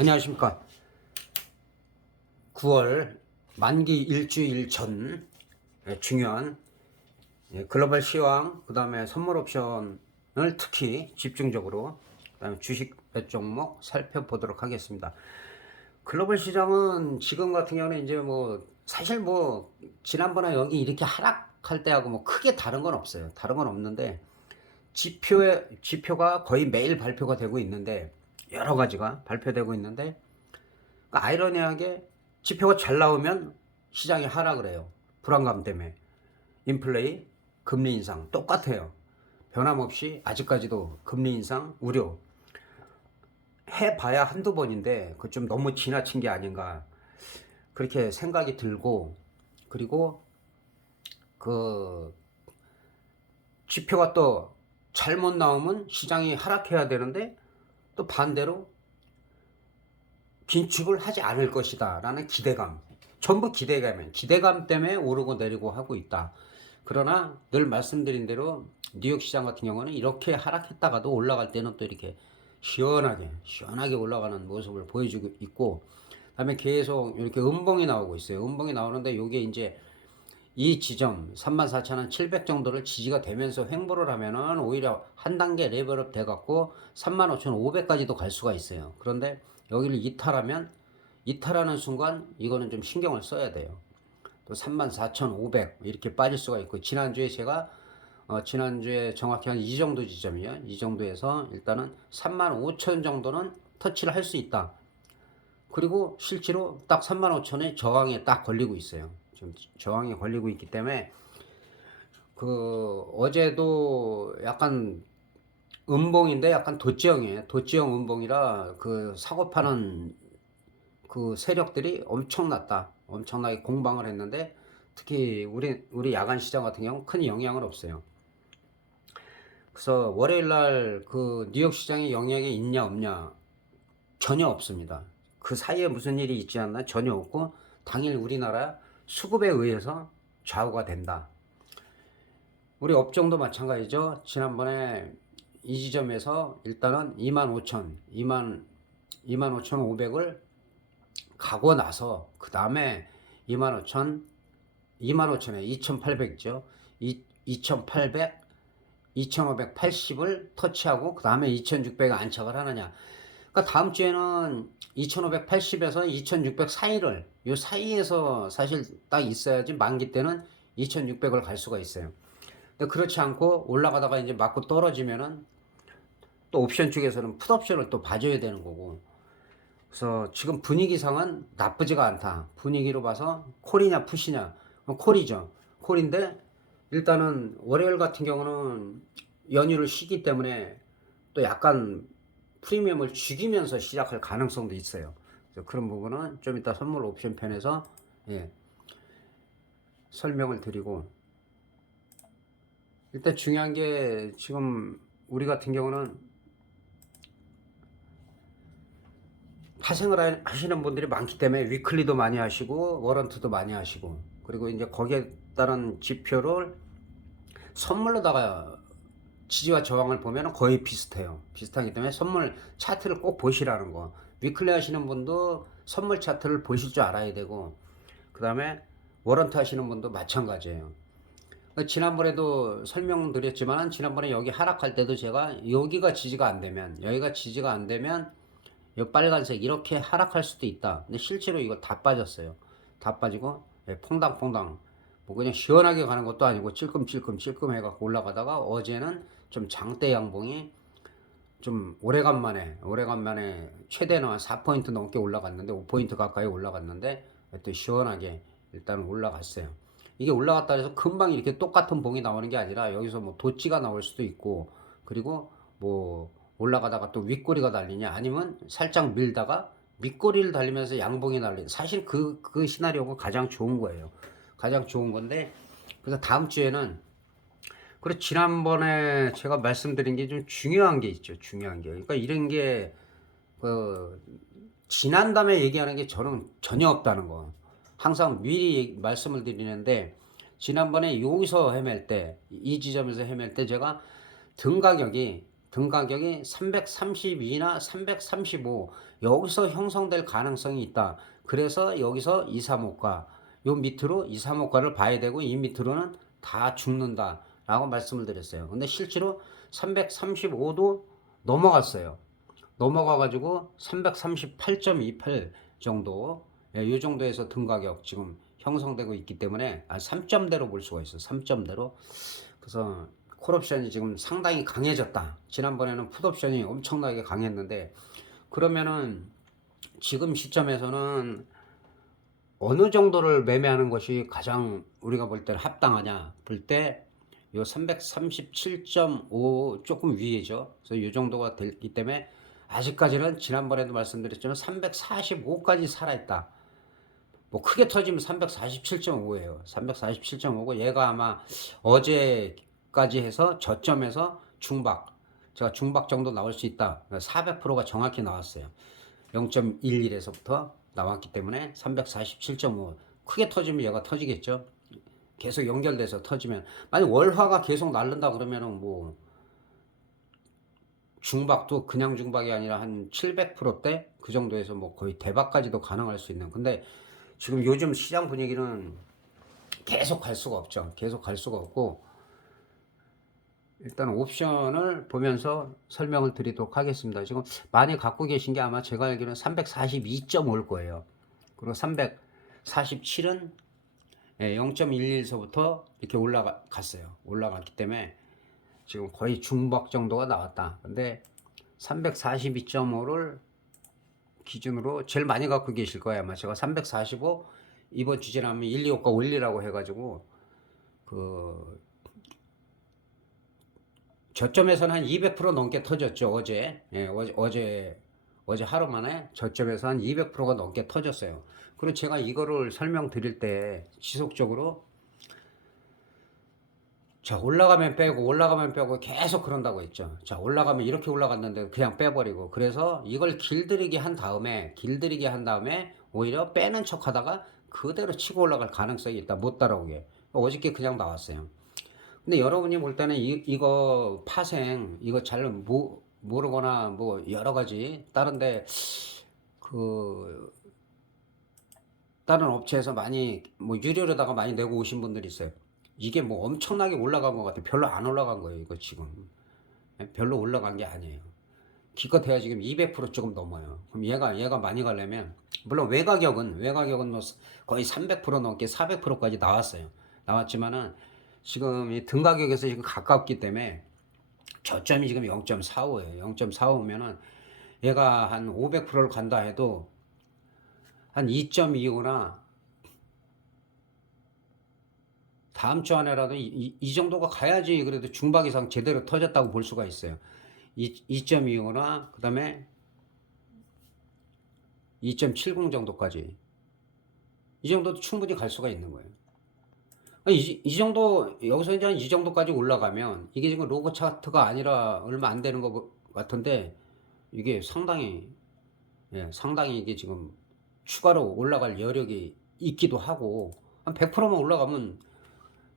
안녕하십니까. 9월 만기 일주일 전 중요한 글로벌 시황, 그 다음에 선물 옵션을 특히 집중적으로, 그 다음에 주식 몇 종목 살펴보도록 하겠습니다. 글로벌 시장은 지금 같은 경우는 이제 사실 지난번에 여기 이렇게 하락할 때하고 크게 다른 건 없어요. 다른 건 없는데 지표가 거의 매일 발표가 되고 있는데, 여러 가지가 발표되고 있는데, 그러니까 아이러니하게 지표가 잘 나오면 시장이 하락을 해요. 불안감 때문에. 인플레이, 금리 인상 똑같아요. 변함없이 아직까지도 금리 인상 우려 해봐야 한두 번인데 그 좀 너무 지나친 게 아닌가 그렇게 생각이 들고, 그리고 그 지표가 또 잘못 나오면 시장이 하락해야 되는데 또 반대로 긴축을 하지 않을 것이다 라는 기대감, 전부 기대감 때문에 오르고 내리고 하고 있다. 그러나 늘 말씀드린 대로 뉴욕 시장 같은 경우는 이렇게 하락했다가도 올라갈 때는 또 이렇게 시원하게 올라가는 모습을 보여주고 있고, 그다음에 계속 이렇게 음봉이 나오고 있어요. 음봉이 나오는데 이게 이제 이 지점 34,700 정도를 지지가 되면서 횡보를 하면은 오히려 한 단계 레벨업 돼 갖고 35,500까지도 갈 수가 있어요. 그런데 여기를 이탈하는 순간 이거는 좀 신경을 써야 돼요. 또 34,500 이렇게 빠질 수가 있고, 지난주에 제가 지난주에 정확히 한 이 정도 지점이요. 이 정도에서 일단은 35,000 정도는 터치를 할 수 있다. 그리고 실제로 딱 35,000에 저항에 딱 걸리고 있어요. 지금 저항에 걸리고 있기 때문에 어제도 약간 음봉인데 약간 도지형이에요. 도지형 음봉이라 사고 파는 세력들이 엄청나게 공방을 했는데, 특히 우리 야간 시장 같은 경우는 큰 영향은 없어요. 그래서 월요일 날 뉴욕 시장에 영향이 있냐 없냐 전혀 없습니다. 그 사이에 무슨 일이 있지 않나 전혀 없고, 당일 우리나라 수급에 의해서 좌우가 된다. 우리 업종도 마찬가지죠. 지난번에 이 지점에서 일단은 25,500을 가고 나서 그 다음에 25,000에 2,800죠. 2,800, 2,580을 터치하고 그 다음에 2,600에 안착을 하느냐. 그러니까 다음 주에는 2,580에서 2,600 사이를, 요 사이에서 사실 딱 있어야지 만기 때는 2,600을 갈 수가 있어요. 근데 그렇지 않고 올라가다가 이제 맞고 떨어지면은 또 옵션 쪽에서는 풋옵션을 또 봐줘야 되는 거고. 그래서 지금 분위기상은 나쁘지가 않다. 분위기로 봐서 콜이냐 풋이냐, 콜이죠. 콜인데 일단은 월요일 같은 경우는 연휴를 쉬기 때문에 또 약간 프리미엄을 죽이면서 시작할 가능성도 있어요. 그래서 그런 부분은 좀 이따 선물 옵션 편에서 설명을 드리고, 일단 중요한 게 지금 우리 같은 경우는 파생을 하시는 분들이 많기 때문에 위클리도 많이 하시고 워런트도 많이 하시고, 그리고 이제 거기에 따른 지표를 선물로다가 지지와 저항을 보면 거의 비슷해요. 비슷하기 때문에 선물 차트를 꼭 보시라는 거. 위클리 하시는 분도 선물 차트를 보실 줄 알아야 되고, 그 다음에 워런트 하시는 분도 마찬가지예요. 지난번에도 설명드렸지만, 지난번에 여기 하락할 때도 제가 여기가 지지가 안 되면 이 빨간색 이렇게 하락할 수도 있다. 근데 실제로 이거 다 빠졌어요. 다 빠지고 퐁당퐁당 그냥 시원하게 가는 것도 아니고 찔끔찔끔 해갖고 올라가다가 어제는 좀 장대 양봉이 좀 오래간만에 최대는 한 4포인트 넘게 올라갔는데, 5포인트 가까이 올라갔는데 또 시원하게 일단 올라갔어요. 이게 올라갔다 해서 금방 이렇게 똑같은 봉이 나오는 게 아니라 여기서 도찌가 나올 수도 있고, 그리고 올라가다가 또 윗꼬리가 달리냐, 아니면 살짝 밀다가 밑꼬리를 달리면서 양봉이 날리는, 사실 그 시나리오가 가장 좋은 거예요. 가장 좋은 건데, 그래서 다음 주에는, 그리고 지난번에 제가 말씀드린 게 좀 중요한 게 있죠. 중요한 게. 그러니까 이런 게 지난 다음에 얘기하는 게 저는 전혀 없다는 거. 항상 미리 말씀을 드리는데, 지난번에 여기서 헤맬 때, 이 지점에서 헤맬 때 제가 등 가격이 등 가격이 332나 335 여기서 형성될 가능성이 있다. 그래서 여기서 2, 3호가 요 밑으로 2, 3호가를 봐야 되고 이 밑으로는 다 죽는다 라고 말씀을 드렸어요. 근데 실제로 335도 넘어갔어요. 넘어가 가지고 338.28 정도, 이 정도에서 등 가격 지금 형성되고 있기 때문에 3점대로 볼 수가 있어요. 3점대로. 그래서 콜옵션이 지금 상당히 강해졌다. 지난번에는 풋옵션이 엄청나게 강했는데, 그러면은 지금 시점에서는 어느 정도를 매매하는 것이 가장 우리가 볼 때는 합당하냐 볼 때 요 337.5 조금 위에죠. 그래서 이 정도가 됐기 때문에 아직까지는 지난번에도 말씀드렸지만 345까지 살아있다. 뭐 크게 터지면 347.5예요. 347.5고 얘가 아마 어제까지 해서 저점에서 중박, 제가 중박 정도 나올 수 있다. 400%가 정확히 나왔어요. 0.11에서부터 나왔기 때문에 347.5 크게 터지면 얘가 터지겠죠. 계속 연결돼서 터지면, 만약 월화가 계속 날른다 그러면은 뭐 중박도 그냥 중박이 아니라 한 700%대 그 정도에서 뭐 거의 대박까지도 가능할 수 있는. 근데 지금 요즘 시장 분위기는 계속 갈 수가 없죠. 계속 갈 수가 없고, 일단 옵션을 보면서 설명을 드리도록 하겠습니다. 지금 많이 갖고 계신 게 아마 제가 알기로는 342.5일 거예요. 그리고 347은 0.11서부터 이렇게 올라갔어요. 올라갔기 때문에 지금 거의 중박 정도가 나왔다. 근데 342.5를 기준으로 제일 많이 갖고 계실 거예요. 아마 제가 345 이번 주 지나면 1, 2호가 올리라고 해가지고 그 저점에서는 한 200% 넘게 터졌죠. 어제. 어제 하루 만에 저점에서 한 200%가 넘게 터졌어요. 그리고 제가 이거를 설명드릴 때 지속적으로 자, 올라가면 빼고 올라가면 빼고 계속 그런다고 했죠. 자, 올라가면 이렇게 올라갔는데 그냥 빼버리고, 그래서 이걸 길들이게 한 다음에 오히려 빼는 척 하다가 그대로 치고 올라갈 가능성이 있다. 못 따라오게. 어저께 그냥 나왔어요. 근데 여러분이 볼 때는 이거 파생 이거 잘 모르거나 뭐 여러 가지 다른데 그 다른 업체에서 많이 뭐 유료로다가 많이 내고 오신 분들이 있어요. 이게 뭐 엄청나게 올라간 것 같아요. 별로 안 올라간 거예요. 이거 지금 별로 올라간 게 아니에요. 기껏해야 지금 200% 조금 넘어요. 그럼 얘가 많이 가려면, 물론 외가격은 뭐 거의 300% 넘게 400%까지 나왔어요. 나왔지만은 지금 이 등 가격에서 지금 가깝기 때문에 저점이 지금 0.45예요. 0.45면은 얘가 한 500%를 간다 해도 한 2.25나 다음 주 안에라도 이 정도가 가야지 그래도 중박 이상 제대로 터졌다고 볼 수가 있어요. 2.25나 그 다음에 2.70 정도까지, 이 정도도 충분히 갈 수가 있는 거예요. 이 정도, 여기서 이제 이 정도까지 올라가면 이게 지금 로고 차트가 아니라 얼마 안 되는 것 같은데 이게 상당히 이게 지금 추가로 올라갈 여력이 있기도 하고, 한 100%만 올라가면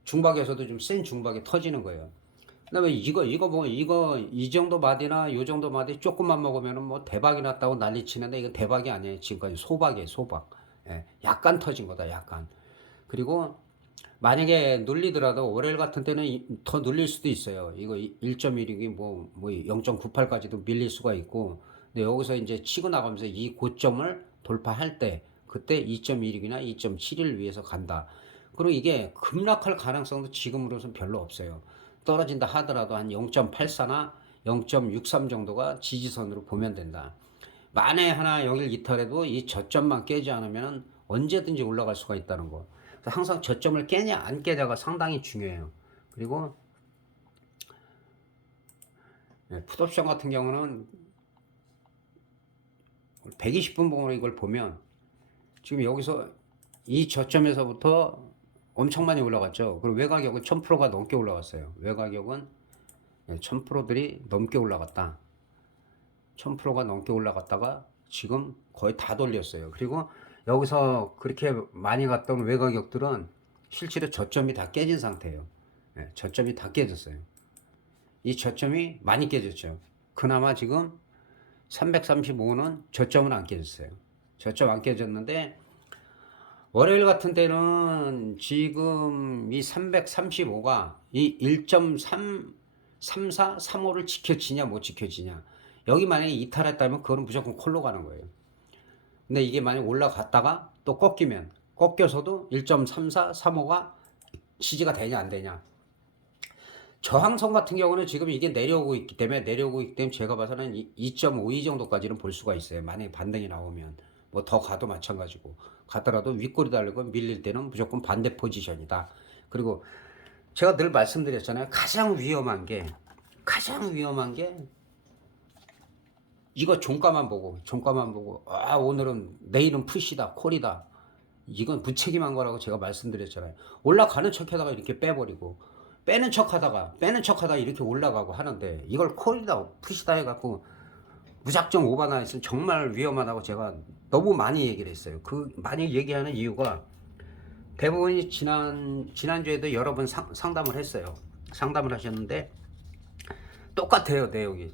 중박에서도 좀 센 중박이 터지는 거예요. 그다음에 이거 이 정도 마디나 요 정도 마디 조금만 먹으면은 뭐 대박이 났다고 난리 치는데 이거 대박이 아니에요. 지금까지 소박이에요, 소박. 약간 터진 거다, 약간. 그리고 만약에 눌리더라도 월요일 같은 때는 더 눌릴 수도 있어요. 이거 1.16이 뭐 0.98까지도 밀릴 수가 있고, 근데 여기서 이제 치고 나가면서 이 고점을 돌파할 때 그때 2.16이나 2.71 위에서 간다. 그리고 이게 급락할 가능성도 지금으로선 별로 없어요. 떨어진다 하더라도 한 0.84나 0.63 정도가 지지선으로 보면 된다. 만에 하나 여길 이탈해도 이 저점만 깨지 않으면 언제든지 올라갈 수가 있다는 거. 항상 저점을 깨냐 안 깨냐가 상당히 중요해요. 그리고 풋옵션 같은 경우는 120분 봉으로 이걸 보면 지금 여기서 이 저점에서부터 엄청 많이 올라갔죠. 그리고 외가격은 1000%가 넘게 올라갔어요. 외가격은 1000%들이 넘게 올라갔다. 1000%가 넘게 올라갔다가 지금 거의 다 돌렸어요. 그리고 여기서 그렇게 많이 갔던 외가격들은 실제로 저점이 다 깨진 상태예요. 저점이 다 깨졌어요. 이 저점이 많이 깨졌죠. 그나마 지금 335는 저점은 안 깨졌어요. 저점 안 깨졌는데 월요일 같은 때는 지금 이 335가 이 1.334, 35를 지켜지냐 못 지켜지냐. 여기 만약에 이탈했다면 그거는 무조건 콜로 가는 거예요. 근데 이게 만약 올라갔다가 또 꺾이면 꺾여서도 1.34, 35가 지지가 되냐 안 되냐. 저항선 같은 경우는 지금 이게 내려오고 있기 때문에 제가 봐서는 2.52 정도까지는 볼 수가 있어요. 만약에 반등이 나오면 뭐 더 가도 마찬가지고 가더라도 윗골이 달리고 밀릴 때는 무조건 반대 포지션이다. 그리고 제가 늘 말씀드렸잖아요. 가장 위험한 게 이거 종가만 보고 아 오늘은 내일은 푸시다 콜이다. 이건 무책임한 거라고 제가 말씀드렸잖아요. 올라가는 척하다가 이렇게 빼버리고 빼는 척하다가 이렇게 올라가고 하는데 이걸 콜이다 푸시다 해갖고 무작정 오바나 있으면 정말 위험하다고 제가 너무 많이 얘기를 했어요. 그 많이 얘기하는 이유가 대부분이 지난주에도 여러 번 상담을 했어요. 상담을 하셨는데 똑같아요. 내용이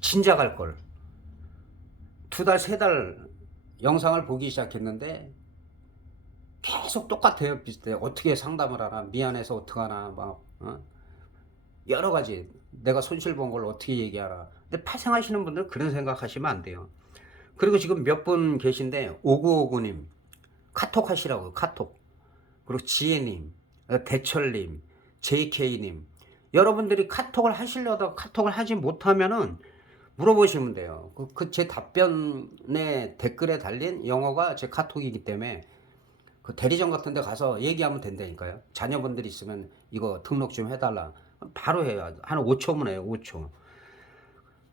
진작할 걸. 2달 3달 영상을 보기 시작했는데 계속 똑같아요. 비슷해요. 어떻게 상담을 하나 미안해서 어떡하나 막 여러 가지 내가 손실 본 걸 어떻게 얘기하라. 근데 파생하시는 분들 그런 생각하시면 안 돼요. 그리고 지금 몇 분 계신데 5959님 카톡 하시라고요. 카톡. 그리고 지혜님, 대철님, JK님 여러분들이 카톡을 하시려다가 카톡을 하지 못하면은 물어보시면 돼요. 제 답변에 댓글에 달린 영어가 제 카톡이기 때문에 그 대리점 같은 데 가서 얘기하면 된다니까요. 자녀분들이 있으면 이거 등록 좀 해달라. 바로 해요. 한 5초면 해요. 5초.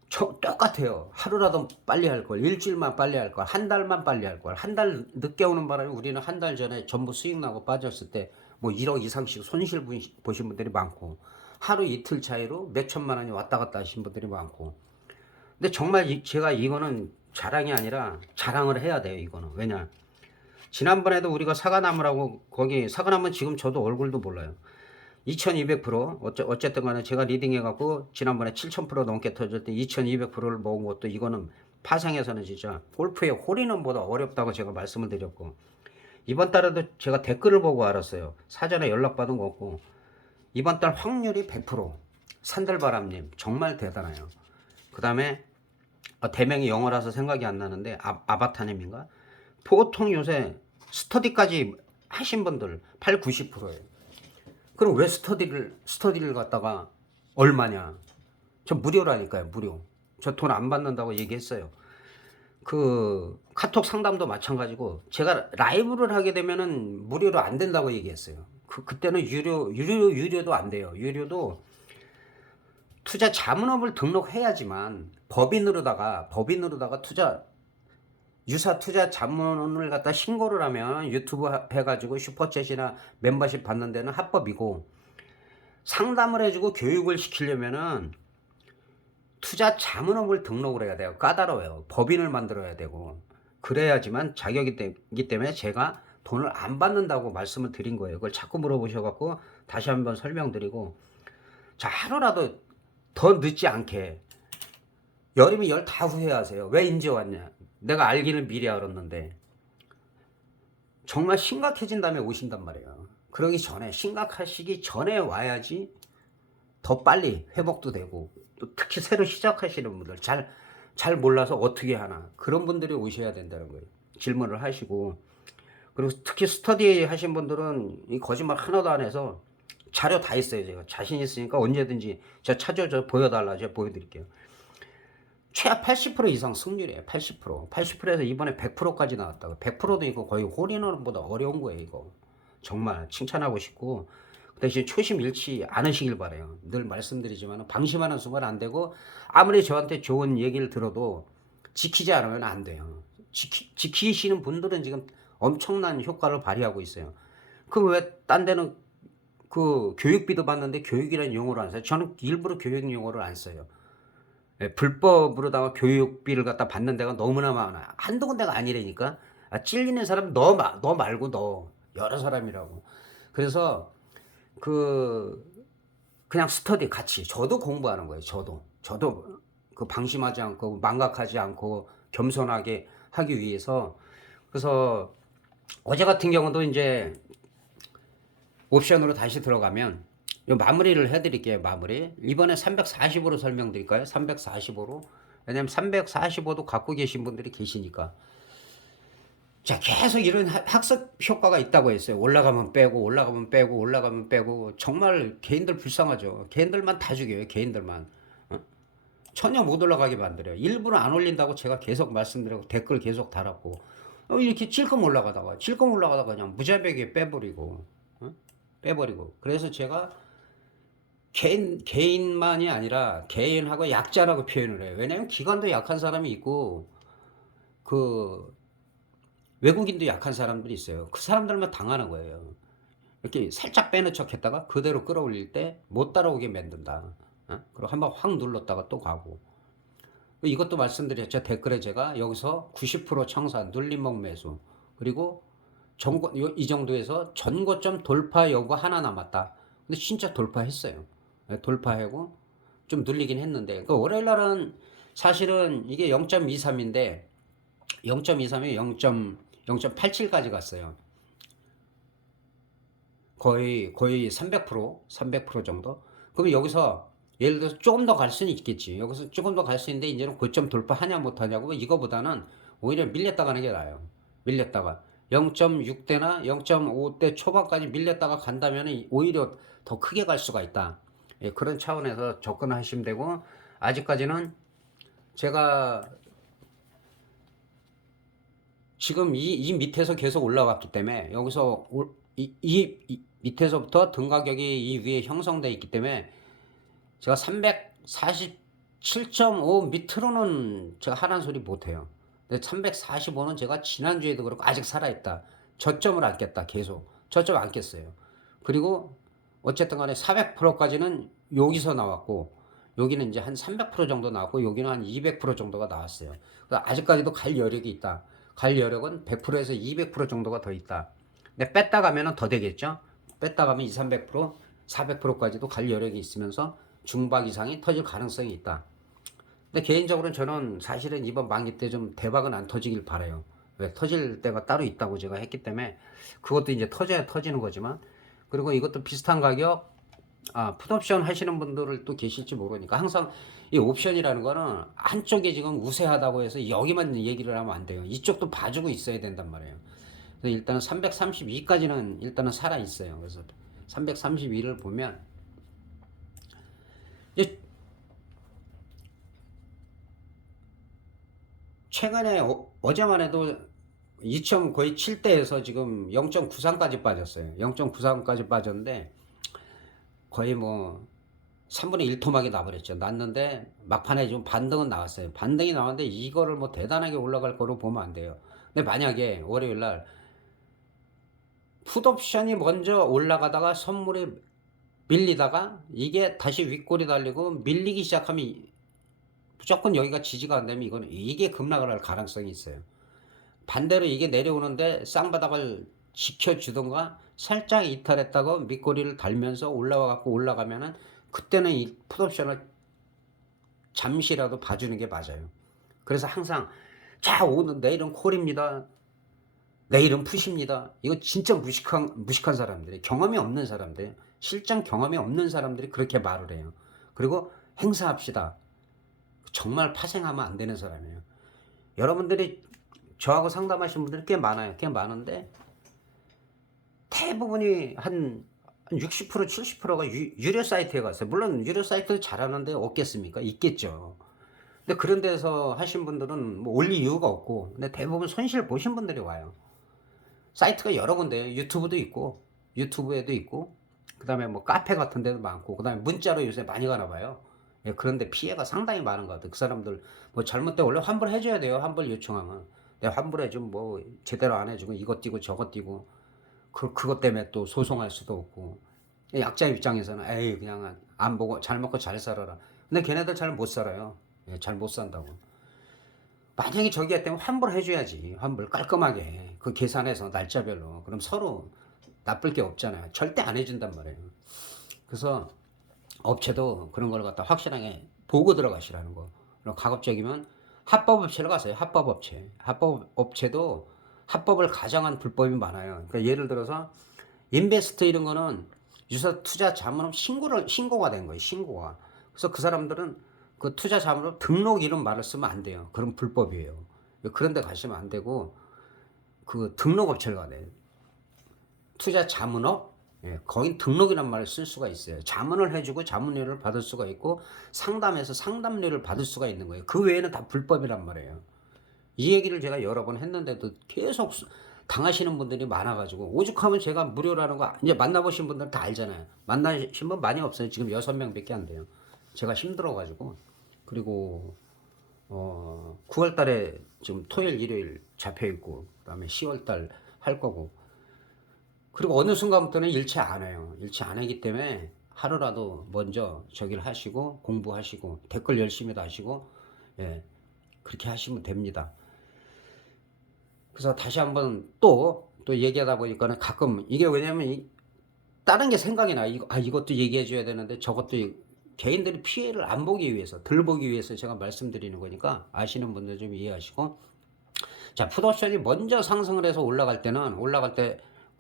똑같아요. 하루라도 빨리 할 걸, 일주일만 빨리 할 걸, 한 달만 빨리 할 걸. 한 달 늦게 오는 바람에 우리는 한 달 전에 전부 수익 나고 빠졌을 때 뭐 1억 이상씩 손실 보신 분들이 많고 하루 이틀 차이로 몇 천만 원이 왔다 갔다 하신 분들이 많고. 근데 정말 제가 이거는 자랑이 아니라 자랑을 해야 돼요. 이거는 왜냐? 지난번에도 우리가 사과나무라고 거기 사과나무는 지금 저도 얼굴도 몰라요. 2200% 어쨌든 간에 제가 리딩해갖고 지난번에 7000% 넘게 터질 때 2200%를 먹은 것도 이거는 파생해서는 진짜 골프의 홀인원보다 어렵다고 제가 말씀을 드렸고 이번 달에도 제가 댓글을 보고 알았어요. 사전에 연락받은 거 없고 이번 달 확률이 100% 산들바람님 정말 대단해요. 그 다음에 대명이 영어라서 생각이 안 나는데 아바타님인가? 보통 요새 스터디까지 하신 분들 8, 90%예요. 그럼 왜 스터디를 갖다가 얼마냐? 저 무료라니까요, 무료. 저 돈 안 받는다고 얘기했어요. 그 카톡 상담도 마찬가지고 제가 라이브를 하게 되면은 무료로 안 된다고 얘기했어요. 그때는 유료도 안 돼요. 유료도 투자 자문업을 등록해야지만 법인으로다가 유사 투자 자문을 갖다 신고를 하면 유튜브 해가지고 슈퍼챗이나 멤버십 받는 데는 합법이고 상담을 해주고 교육을 시키려면은 투자 자문업을 등록을 해야 돼요. 까다로워요. 법인을 만들어야 되고 그래야지만 자격이 되기 때문에 제가 돈을 안 받는다고 말씀을 드린 거예요. 그걸 자꾸 물어보셔갖고 다시 한번 설명드리고 자 하루라도 더 늦지 않게 여름이 열 다 후회하세요. 왜 인제 왔냐? 내가 알기는 미리 알았는데 정말 심각해진 다음에 오신단 말이에요. 그러기 전에 심각하시기 전에 와야지 더 빨리 회복도 되고 또 특히 새로 시작하시는 분들 잘 몰라서 어떻게 하나 그런 분들이 오셔야 된다는 거예요. 질문을 하시고 그리고 특히 스터디 하신 분들은 이 거짓말 하나도 안 해서 자료 다 있어요. 제가 자신 있으니까 언제든지 제가 찾아줘 보여달라 제가 보여드릴게요. 최하 80% 이상 승률이에요. 80%. 80%에서 이번에 100%까지 나왔다고. 100%도 이거 거의 홀인원보다 어려운 거예요, 이거. 정말 칭찬하고 싶고. 그 대신 초심 잃지 않으시길 바라요. 늘 말씀드리지만 방심하는 순간 안 되고 아무리 저한테 좋은 얘기를 들어도 지키지 않으면 안 돼요. 지키시는 분들은 지금 엄청난 효과를 발휘하고 있어요. 그럼 왜 딴 데는 그 교육비도 받는데 교육이라는 용어를 안 써요? 저는 일부러 교육 용어를 안 써요. 불법으로다가 교육비를 갖다 받는 데가 너무나 많아. 한두 군데가 아니라니까. 찔리는 사람 너 말고 너 여러 사람이라고. 그래서 그 그냥 스터디 같이 저도 공부하는 거예요. 저도 그 방심하지 않고 망각하지 않고 겸손하게 하기 위해서. 그래서 어제 같은 경우도 이제 옵션으로 다시 들어가면 요 마무리를 해드릴게요. 마무리 이번에 345로 설명드릴까요? 345로. 왜냐면 345도 갖고 계신 분들이 계시니까. 자, 계속 이런 학습 효과가 있다고 했어요. 올라가면 빼고 올라가면 빼고 올라가면 빼고. 정말 개인들 불쌍하죠. 개인들만 다 죽여요. 개인들만. 어? 전혀 못 올라가게 만들어요. 일부러 안 올린다고 제가 계속 말씀드리고 댓글 계속 달았고, 이렇게 찔끔 올라가다가 그냥 무자비하게 빼버리고, 빼버리고. 그래서 제가 개인만이 아니라 개인하고 약자라고 표현을 해요. 왜냐면 기관도 약한 사람이 있고 그 외국인도 약한 사람들이 있어요. 그 사람들만 당하는 거예요. 이렇게 살짝 빼는 척 했다가 그대로 끌어올릴 때 못 따라오게 만든다. 그리고 한번 확 눌렀다가 또 가고. 이것도 말씀드렸죠. 댓글에 제가 여기서 90% 청산, 눌림목 매수, 그리고 이 정도에서 전고점 돌파 여부 하나 남았다. 근데 진짜 돌파했어요. 돌파하고 좀 눌리긴 했는데, 그 월요일 날은 사실은 이게 0.23인데 0.23이 0.87까지 갔어요. 거의 300% 정도. 그럼 여기서 예를 들어서 조금 더 갈 수는 있겠지. 여기서 조금 더 갈 수 있는데 이제는 고점 돌파하냐 못하냐고, 이거보다는 오히려 밀렸다 가는 게 나아요. 밀렸다가 0.6대나 0.5대 초반까지 밀렸다가 간다면 오히려 더 크게 갈 수가 있다. 예, 그런 차원에서 접근하시면 되고, 아직까지는 제가 지금 이 밑에서 계속 올라왔기 때문에 여기서 이 밑에서부터 등 가격이 이 위에 형성되어 있기 때문에 제가 347.5 밑으로는 제가 하라는 소리 못해요. 근데 345는 제가 지난주에도 그렇고 아직 살아있다. 저점을 안 깼다. 계속 저점 안 깼어요. 그리고 어쨌든 간에 400%까지는 여기서 나왔고, 여기는 이제 한 300% 정도 나왔고, 여기는 한 200% 정도가 나왔어요. 그러니까 아직까지도 갈 여력이 있다. 갈 여력은 100%에서 200% 정도가 더 있다. 근데 뺐다 가면은 더 되겠죠. 뺐다 가면 2, 300%, 400%까지도 갈 여력이 있으면서 중박 이상이 터질 가능성이 있다. 근데 개인적으로는 저는 사실은 이번 만기 때 좀 대박은 안 터지길 바라요. 왜? 터질 때가 따로 있다고 제가 했기 때문에. 그것도 이제 터져야 터지는 거지만, 그리고 이것도 비슷한 가격, 풋옵션 하시는 분들을 또 계실지 모르니까, 항상 이 옵션이라는 거는 한쪽에 지금 우세하다고 해서 여기만 얘기를 하면 안 돼요. 이쪽도 봐주고 있어야 된단 말이에요. 그래서 일단은 332까지는 일단은 살아 있어요. 그래서 332를 보면 이제 최근에 어제만 해도 2점 거의 7대에서 지금 0.93까지 빠졌어요. 0.93까지 빠졌는데 거의 뭐 3분의 1 토막이 나버렸죠. 났는데 막판에 좀 반등은 나왔어요. 반등이 나왔는데 이거를 뭐 대단하게 올라갈 거로 보면 안 돼요. 근데 만약에 월요일 날 풋옵션이 먼저 올라가다가 선물이 밀리다가 이게 다시 윗골이 달리고 밀리기 시작하면 무조건 여기가 지지가 안 되면 이게 급락을 할 가능성이 있어요. 반대로 이게 내려오는데 쌍바닥을 지켜주던가 살짝 이탈했다고 밑꼬리를 달면서 올라가면은 그때는 이 풋옵션을 잠시라도 봐주는 게 맞아요. 그래서 항상 자, 오늘 내일은 콜입니다. 내일은 풋입니다. 이거 진짜 무식한 사람들이, 경험이 없는 사람들, 실전 경험이 없는 사람들이 그렇게 말을 해요. 그리고 행사합시다. 정말 파생하면 안 되는 사람이에요. 여러분들이 저하고 상담하신 분들이 꽤 많아요. 꽤 많은데 대부분이 한 60%, 70%가 유료 사이트에 갔어요. 물론 유료 사이트도 잘하는데 없겠습니까? 있겠죠. 근데 그런 데서 하신 분들은 뭐 올릴 이유가 없고, 근데 대부분 손실 보신 분들이 와요. 사이트가 여러 군데, 유튜브에도 있고, 그 다음에 뭐 카페 같은 데도 많고, 그 다음에 문자로 요새 많이 가나 봐요. 예, 그런데 피해가 상당히 많은 것 같아요. 그 사람들 뭐 잘못돼 원래 환불해줘야 돼요. 환불 요청하면. 내가 환불해주면 뭐 제대로 안 해주고 이것 띄고 저것 띄고, 그것 때문에 또 소송할 수도 없고. 약자 입장에서는 에이 그냥 안 보고 잘 먹고 잘 살아라. 근데 걔네들 잘 못 살아요. 예, 잘 못 산다고. 만약에 저기 했다면 환불해줘야지. 환불 깔끔하게 그 계산해서 날짜별로. 그럼 서로 나쁠 게 없잖아요. 절대 안 해준단 말이에요. 그래서 업체도 그런 걸 갖다 확실하게 보고 들어가시라는 거. 그럼 가급적이면 합법업체로 가세요. 합법업체. 합법업체도 합법을 가장한 불법이 많아요. 그러니까 예를 들어서 인베스트 이런 거는 유사 투자 자문업 신고가 된 거예요. 신고가. 그래서 그 사람들은 그 투자 자문업 등록 이런 말을 쓰면 안 돼요. 그럼 불법이에요. 그런 데 가시면 안 되고 그 등록업체를 가야 돼요. 투자 자문업, 예, 거긴 등록이란 말을 쓸 수가 있어요. 자문을 해주고 자문료를 받을 수가 있고 상담해서 상담료를 받을 수가 있는 거예요. 그 외에는 다 불법이란 말이에요. 이 얘기를 제가 여러 번 했는데도 계속 당하시는 분들이 많아가지고 오죽하면 제가 무료라는 거 이제 만나보신 분들은 다 알잖아요. 만나신 분 많이 없어요. 지금 6명밖에 안 돼요. 제가 힘들어가지고 그리고 9월 달에 지금 토요일 일요일 잡혀있고 그다음에 10월 달 할 거고 그리고 어느 순간부터는 일치 안 해요. 일치 안 하기 때문에 하루라도 먼저 저기를 하시고 공부하시고 댓글 열심히도 하시고 예, 그렇게 하시면 됩니다. 그래서 다시 한번 또 얘기하다 보니까는 가끔 이게 왜냐면 다른 게 생각이 나. 이것도 얘기해 줘야 되는데 저것도 개인들이 피해를 안 보기 위해서 덜 보기 위해서 제가 말씀드리는 거니까 아시는 분들 좀 이해하시고 자 풋옵션이 먼저 상승을 해서 올라갈 때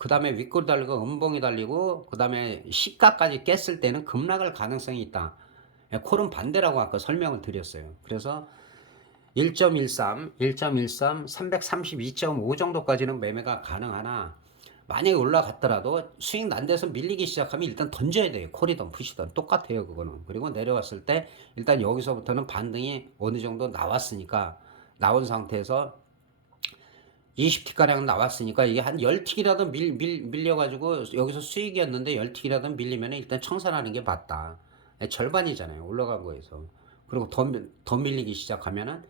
그 다음에 윗골 달리고 음봉이 달리고 그 다음에 시가까지 깼을 때는 급락할 가능성이 있다. 콜은 반대라고 아까 설명을 드렸어요. 그래서 1.13, 332.5 정도까지는 매매가 가능하나 만약에 올라갔더라도 스윙 난 데서 밀리기 시작하면 일단 던져야 돼요. 콜이든 푸시든 똑같아요. 그거는. 그리고 내려왔을 때 일단 여기서부터는 반등이 어느 정도 나왔으니까 나온 상태에서 20티가량 나왔으니까 이게 한 10틱이라도 밀려가지고 여기서 수익이었는데 10틱이라도 밀리면 일단 청산하는 게 맞다. 절반이잖아요. 올라간 거에서. 그리고 더 밀리기 시작하면은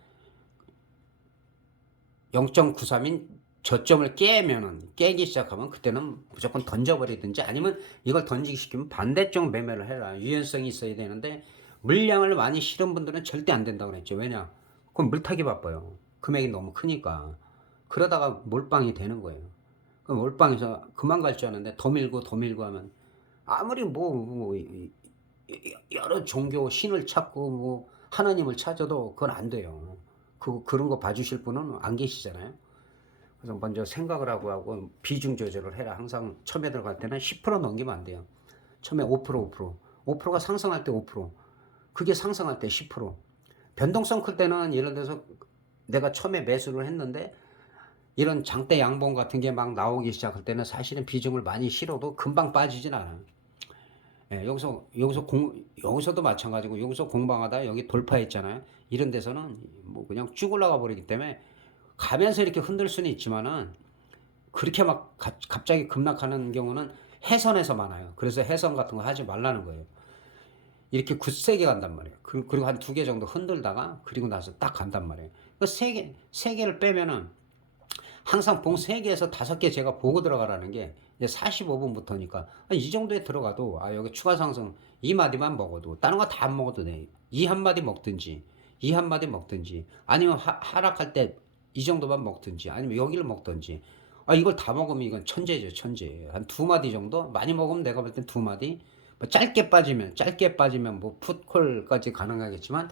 0.93인 저점을 깨기 시작하면 그때는 무조건 던져버리든지 아니면 이걸 던지기 시키면 반대쪽 매매를 해라. 유연성이 있어야 되는데 물량을 많이 실은 분들은 절대 안 된다고 그랬죠. 왜냐? 그럼 물타기 바빠요. 금액이 너무 크니까. 그러다가 몰빵이 되는 거예요. 그럼 몰빵에서 그만 갈 줄 아는데 더 밀고 하면 아무리 여러 종교 신을 찾고 뭐 하나님을 찾아도 그건 안 돼요. 그런 거 봐주실 분은 안 계시잖아요. 그래서 먼저 생각을 하고 비중 조절을 해라. 항상 처음에 들어갈 때는 10% 넘기면 안 돼요. 처음에 5%가 상승할 때 5%, 그게 상승할 때 10%. 변동성 클 때는 예를 들어서 내가 처음에 매수를 했는데 이런 장대 양봉 같은 게 막 나오기 시작할 때는 사실은 비중을 많이 실어도 금방 빠지진 않아요. 예, 여기서도 마찬가지고 여기서 공방하다 여기 돌파했잖아요. 이런 데서는 뭐 그냥 쭉 올라가 버리기 때문에 가면서 이렇게 흔들 수는 있지만은 그렇게 막 갑자기 급락하는 경우는 해선에서 많아요. 그래서 해선 같은 거 하지 말라는 거예요. 이렇게 굳세게 간단 말이에요. 그리고 한 2개 정도 흔들다가 그리고 나서 딱 간단 말이에요. 그 세 개를 빼면은 항상 봉 3개에서 5개 제가 보고 들어가라는 게 이제 45분부터니까 이 정도에 들어가도 여기 추가 상승 이 마디만 먹어도 다른 거 다 안 먹어도 돼. 이 한 마디 먹든지 이 한 마디 먹든지 아니면 하락할 때 이 정도만 먹든지 아니면 여기를 먹든지 이걸 다 먹으면 이건 천재죠. 천재. 한 2마디 정도 많이 먹으면 내가 볼 땐 2마디 뭐 짧게 빠지면 뭐 풋콜까지 가능하겠지만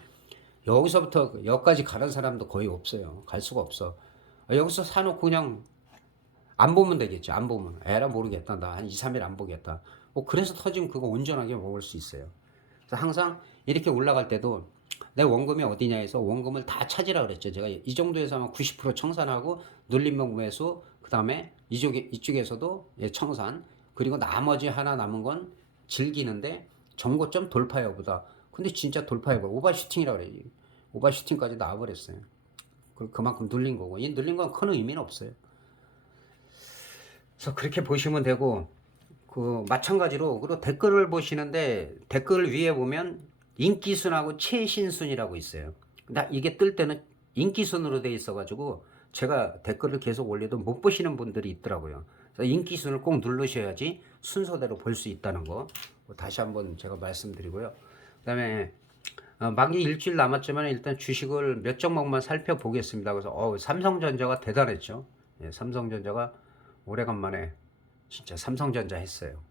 여기서부터 여기까지 가는 사람도 거의 없어요. 갈 수가 없어. 여기서 사놓고 그냥 안 보면 되겠죠. 안 보면 에라 모르겠다. 나 한 2, 3일 안 보겠다. 그래서 터지면 그거 온전하게 먹을 수 있어요. 그래서 항상 이렇게 올라갈 때도 내 원금이 어디냐 해서 원금을 다 찾으라 그랬죠. 제가 이 정도에서 아마 90% 청산하고 눌림목 매수 그 다음에 이쪽에서도 청산 그리고 나머지 하나 남은 건 즐기는데 정고점 돌파해보다. 근데 진짜 돌파해봐. 오버슈팅이라 그래. 오버슈팅까지 나와버렸어요. 그만큼 눌린 거고 이 눌린 건 큰 의미는 없어요. 그래서 그렇게 보시면 되고 그 마찬가지로 그리고 댓글을 보시는데 댓글 위에 보면 인기순하고 최신순이라고 있어요. 근데 이게 뜰 때는 인기순으로 돼 있어가지고 제가 댓글을 계속 올려도 못 보시는 분들이 있더라고요. 그래서 인기순을 꼭 누르셔야지 순서대로 볼 수 있다는 거 다시 한번 제가 말씀드리고요. 그다음에 만기 일주일 남았지만 일단 주식을 몇 종목만 살펴보겠습니다. 그래서 삼성전자가 대단했죠. 예, 삼성전자가 오래간만에 진짜 삼성전자 했어요.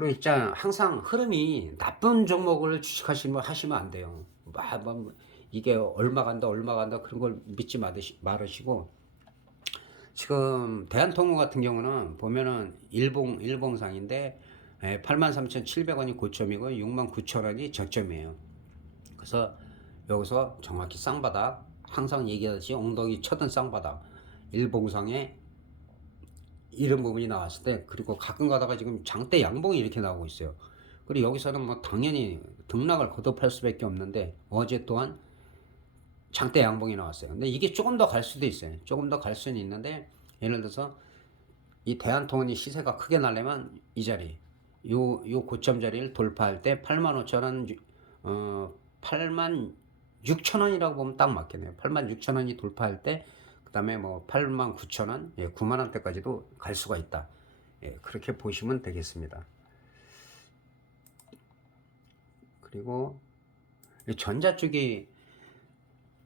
그리고 진짜 항상 흐름이 나쁜 종목을 주식하시면 하시면 안 돼요. 이게 얼마 간다 얼마 간다 그런 걸 믿지 말으시고 지금 대한통운 같은 경우는 보면은 일봉상인데 83,700원이 고점이고 69,000원이 저점이에요. 그래서 여기서 정확히 쌍바닥, 항상 얘기하듯이 엉덩이 쳐든 쌍바닥, 일봉상에 이런 부분이 나왔을 때, 그리고 가끔 가다가 지금 장대 양봉이 이렇게 나오고 있어요. 그리고 여기서는 뭐 당연히 등락을 거듭할 수밖에 없는데 어제 또한 장대 양봉이 나왔어요. 근데 이게 조금 더 갈 수도 있어요. 조금 더 갈 수는 있는데, 예를 들어서 이 대한통운이 시세가 크게 나려면 이 자리, 요 고점 자리를 돌파할 때 85,000원, 86,000원이라고 보면 딱 맞겠네요. 86,000원이 돌파할 때, 그 다음에 뭐 89,000원, 9만원대까지도 갈 수가 있다. 그렇게 보시면 되겠습니다. 그리고 전자 쪽이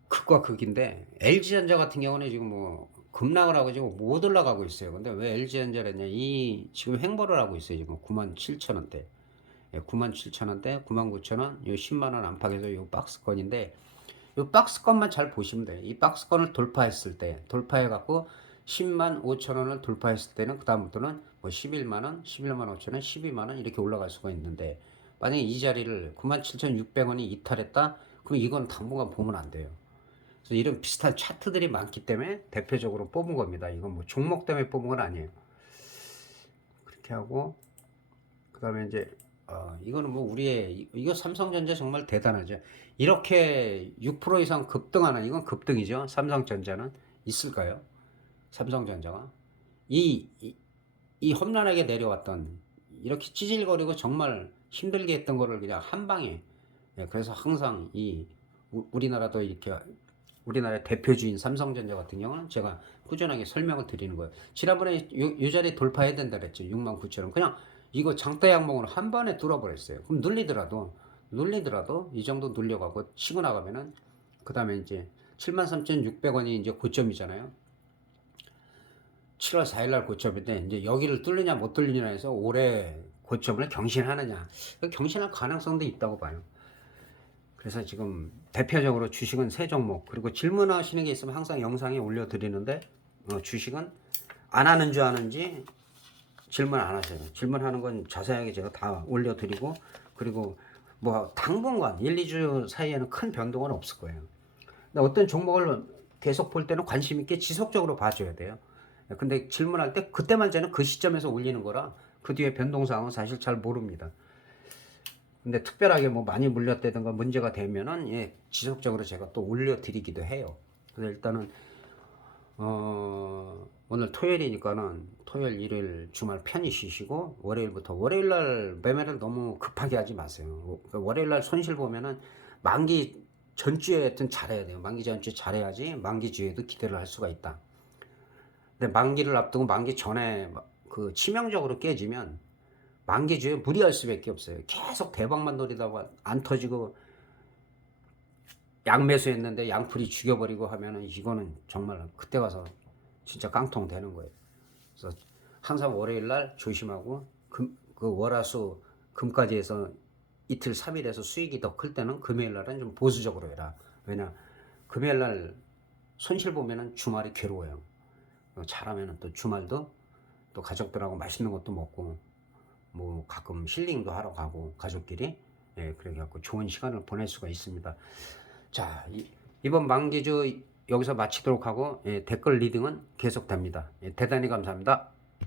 극과 극인데, LG전자 같은 경우는 지금 뭐 급락을 하고 지금 못 올라가고 있어요. 근데 왜 LG전자랬냐? 지금 횡보를 하고 있어요. 지금 97,000원대. 97,000원대, 99,000원, 요 10만원 안팎에서 요 박스권인데, 요 박스권만 잘 보시면 돼요. 이 박스권을 돌파했을 때, 돌파해갖고 10만 5천원을 돌파했을 때는, 그 다음부터는 뭐 11만원, 11만 5천원, 12만원 이렇게 올라갈 수가 있는데, 만약에 이 자리를 97,600원이 이탈했다? 그럼 이건 당분간 보면 안 돼요. 그래서 이런 비슷한 차트들이 많기 때문에 대표적으로 뽑은 겁니다. 이건 뭐 종목 때문에 뽑은 건 아니에요. 그렇게 하고, 그 다음에 이제 이거는 뭐 이거 삼성전자 정말 대단하죠. 이렇게 6% 이상 급등하는, 이건 급등이죠. 삼성전자는 있을까요? 삼성전자가 이 험난하게 내려왔던, 이렇게 찌질거리고 정말 힘들게 했던 거를 그냥 한 방에. 그래서 항상 우리나라도 이렇게, 우리나라의 대표주인 삼성전자 같은 경우는 제가 꾸준하게 설명을 드리는 거예요. 지난번에 요 자리 돌파해야 된다 그랬죠. 69,000원. 그냥 이거 장대 양봉을 한 번에 뚫어버렸어요. 그럼 눌리더라도 이 정도 눌려가고 치고 나가면은, 그 다음에 이제 73,600원이 이제 고점이잖아요. 7월 4일날 고점인데, 이제 여기를 뚫느냐 못 뚫느냐 해서 올해 고점을 경신하느냐, 경신할 가능성도 있다고 봐요. 그래서 지금 대표적으로 주식은 세 종목, 그리고 질문하시는 게 있으면 항상 영상에 올려드리는데, 주식은 안 하는 줄 아는지 질문 안 하세요. 질문하는 건 자세하게 제가 다 올려드리고, 그리고 뭐 당분간 1, 2주 사이에는 큰 변동은 없을 거예요. 근데 어떤 종목을 계속 볼 때는 관심 있게 지속적으로 봐줘야 돼요. 근데 질문할 때 그때만 저는 그 시점에서 올리는 거라 그 뒤에 변동사항은 사실 잘 모릅니다. 근데 특별하게 뭐 많이 물렸다든가 문제가 되면은 지속적으로 제가 또 올려드리기도 해요. 그래서 일단은 오늘 토요일이니까는 토요일, 일요일, 주말 편히 쉬시고, 월요일날 매매를 너무 급하게 하지 마세요. 월요일날 손실 보면은 만기 전주에 하여튼 잘해야 돼요. 만기 전주에 잘해야지 만기 주에도 기대를 할 수가 있다. 근데 만기를 앞두고 만기 전에 그 치명적으로 깨지면 만기 주에 무리할 수밖에 없어요. 계속 대박만 노리다가 안 터지고 양매수했는데 양풀이 죽여버리고 하면은 이거는 정말 그때 가서 진짜 깡통 되는 거예요. 그래서 항상 월요일날 조심하고, 그 월화수 금까지 해서 이틀 3일에서 수익이 더 클 때는 금요일날은 좀 보수적으로 해라. 왜냐, 금요일날 손실 보면은 주말이 괴로워요. 잘하면은 또 주말도 또 가족들하고 맛있는 것도 먹고, 뭐 가끔 힐링도 하러 가고 가족끼리, 그래갖고 좋은 시간을 보낼 수가 있습니다. 자, 이번 만기주 여기서 마치도록 하고, 댓글 리딩은 계속됩니다. 대단히 감사합니다.